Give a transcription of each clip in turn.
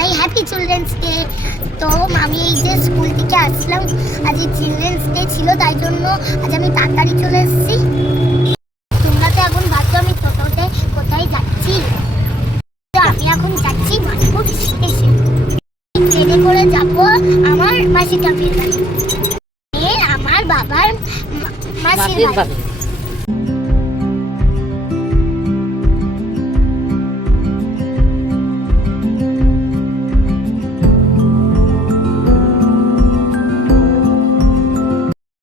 জানাই happy children's day. তো আমি এই যে স্কুল থেকে আসলাম, আজ চিলড্রেন্স ডে ছিল, তাই জন্য আজ আমি তাড়াতাড়ি চলে এসেছি। তোমরা তো এখন ভাবছো আমি টোটোতে কোথায় যাচ্ছি। তো আমি এখন যাচ্ছি মানপুর স্টেশন। ট্রেনে করে যাবো আমার মাসির বাড়ি, আমার বাবার মাসির বাড়ি।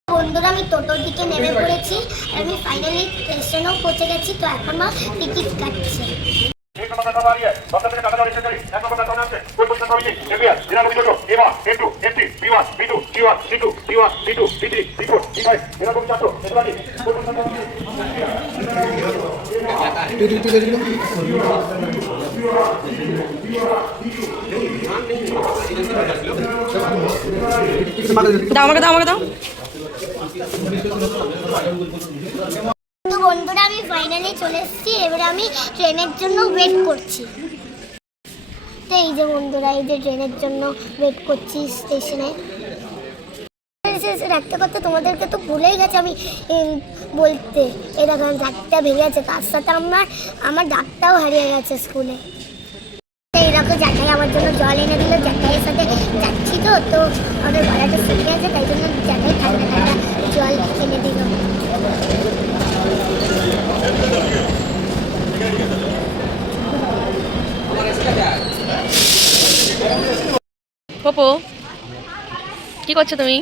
বন্ধুরা আমি টোটোর দিকে নেমে পড়েছি, আমি ফাইনালি স্টেশনেও পৌঁছে গেছি। তো এখন মা টিকিট কাটছে। আমাকে দাও। তো বন্ধুরা আমি ফাইনালি চলে এসেছি, এবারে আমি ট্রেনের জন্য ওয়েট করছি। তো এই যে বন্ধুরা, এই যে ট্রেনের জন্য ওয়েট করছি স্টেশনে। একটা কথা তোমাদেরকে তো ভুলেই গেছে আমি বলতে, এরকম ডাকটা ভেঙে গেছে, তার সাথে আমার ডাকটাও হারিয়ে গেছে স্কুলে। এইরকম জ্যাঠাই আমার জন্য জল এনে দিল, জ্যাঠাইয়ের সাথে যাচ্ছি তো আমাদের গলাটা শুকিয়ে আছে, তাই জন্য জ্যাঠাই ঠান্ডা ঠান্ডা জল এনে দিল। পপু কি করছো তুমি?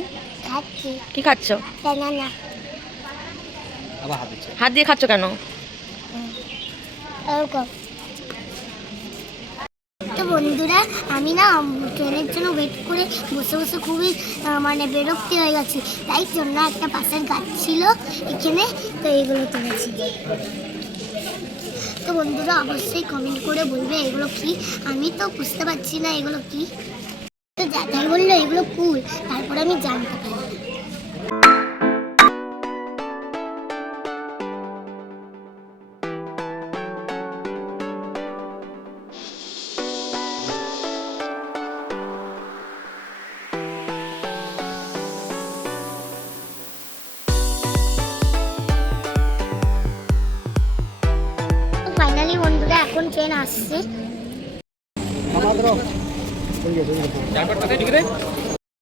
খাচ্ছি। কি খাচ্ছ? ব্যানানা। হাত দিয়ে খাচ্ছ কেন? তো বন্ধুরা আমি না ট্রেনের জন্য ওয়েট করে বসে বসে খুবই মানে বিরক্তি হয়ে গেছি, তাই জন্য একটা পাশের গাছ ছিল এখানে, তো এগুলো তুলেছি। তো বন্ধুরা অবশ্যই কমেন্ট করে বলবে এগুলো কি, আমি তো বুঝতে পারছি না এগুলো কি। তো যাই বললো এগুলো ফুল, তারপরে আমি জানতে পারি। ফাইনালি বন্ধুরা এখন ট্রেন আসছে।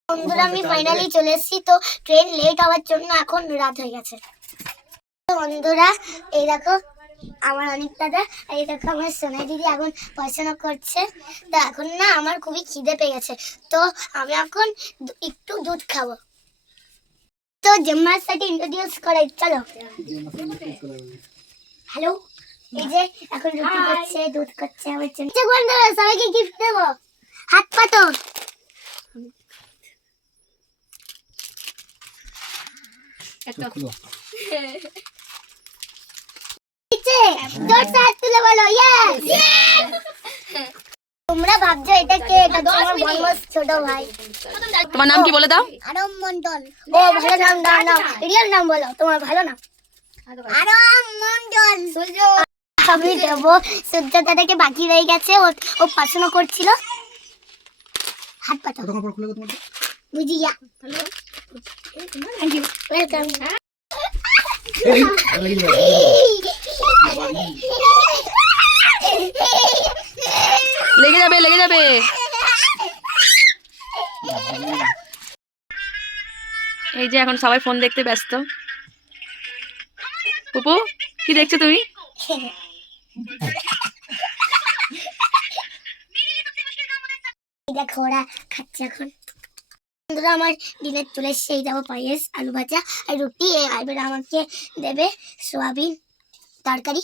বন্ধুরা আমি ফাইনালি চলে এসেছি, তো ট্রেন লেট হওয়ার জন্য এখন রাত হয়ে গেছে। বন্ধুরা এই দেখো আমার অনেক দাদা, আর এই দেখো আমার সোনা দিদি এখন পড়াশোনা করছে। তো এখন না আমার খুবই খিদে পেয়ে গেছে, তো আমি এখন একটু দুধ খাবো। তো জেম্মার সাথে ইন্ট্রোডিউস করাই, চলো। হ্যালো, এই যে এখন রুটি করছে, দুধ করছে আমার জন্য। বন্ধুরা সবাইকে গিফট দেবো, হাত পাতো। তোমরা ভাবছো এটা কে? এটা তো আমার বড় ছোট ভাই। তোমার নাম কি বলে দাও? আরম মন্ডল। ও ভালো নাম, দাও নাম, রিয়েল নাম বলো, তোমার ভালো নাম। আরম মন্ডল। সূর্য। আমি দেবো, সূর্য দাদাকে বাকি রয়ে গেছে, ও পড়াশোনা করছিল। হাত পাতো। বুঝিয়া। Thank you, welcome. লেগে যাবে। এই যে এখন সবাই ফোন দেখতে ব্যস্ত। পুপু কি দেখছো তুমি? দেখো ওরা খাচ্ছে এখন। বন্ধুরা আমার ডিনার চলে এসছে, এই যাবো পায়েস, আলু ভাজা আর রুটি, এবার আমাকে দেবে সোয়াবিন তরকারি।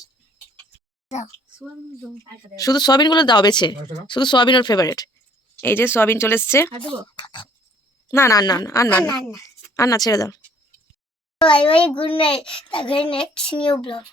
শুধু সোয়াবিন গুলো দাও বেছে, শুধু সোয়াবিন ওর ফেভারিট। এই যে সোয়াবিন চলে এসছে। না ছেড়ে দাও। Bye, good night. Next new vlog.